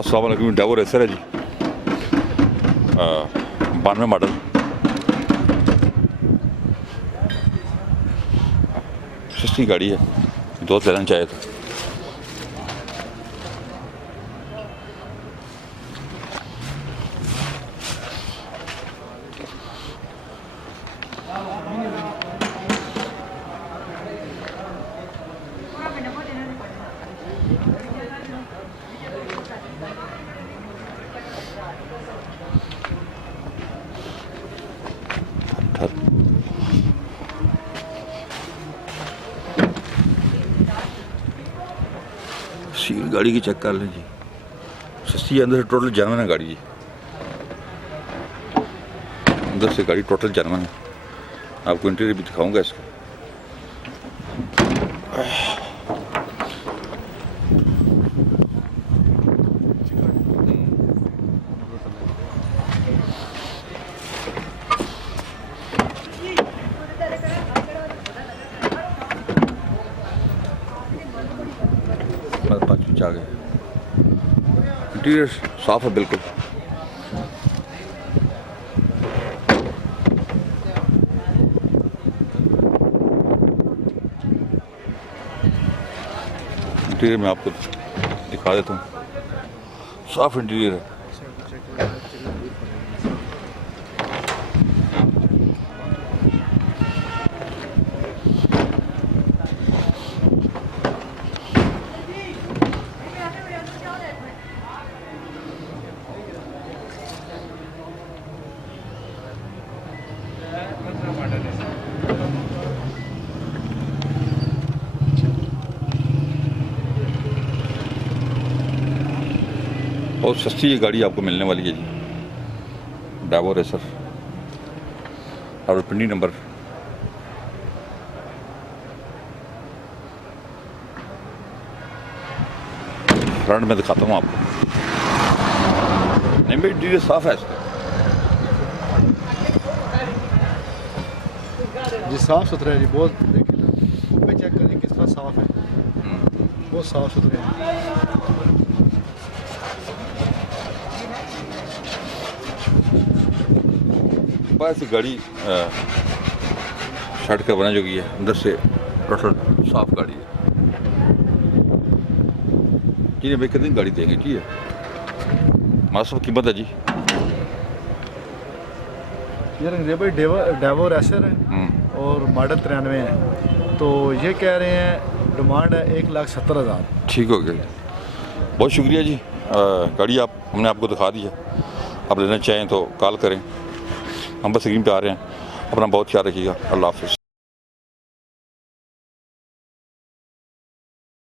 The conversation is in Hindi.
अस्सलाम वालेकुम। डेवो रेसर है जी, 92 मॉडल। सस्ती गाड़ी है, दोस्त लेना चाहे तो। सील गाड़ी की चेक कर लें जी, सस्ती है, अंदर से टोटल जानवन है गाड़ी जी। अंदर से गाड़ी टोटल जानवन है। आपको इंटीरियर भी दिखाऊंगा इसका। आ गए, इंटीरियर साफ है बिल्कुल। इंटीरियर में आपको दिखा देता हूँ, साफ इंटीरियर है। बहुत सस्ती ये गाड़ी आपको मिलने वाली है जी, डेवो रेसर। और पिंडी नंबर फ्रंट में दिखाता हूँ आपको। नहीं भाई, इंटीरियर साफ है इसका जी, साफ सुथरा है जी बहुत। देखिए ना, ऊपर चेक करें किस तरह साफ है, बहुत साफ सुथरे हैं। ऐसी गाड़ी शर्ट का बना जो की है, अंदर से टोटल साफ गाड़ी है। ठीक है भाई, कितनी गाड़ी देंगे? ठीक है, हमारा सब कीमत है जी। ये भाई डेवो रेसर है और मॉडल 93 है, तो ये कह रहे हैं डिमांड है 1,70,000। ठीक हो गया, बहुत शुक्रिया जी। गाड़ी हमने आपको दिखा दी है। आप लेना चाहें तो कॉल करें, हम बस स्क्रीन पे आ रहे हैं। अपना बहुत ख्याल रखिएगा। अल्लाह हाफ़िज़।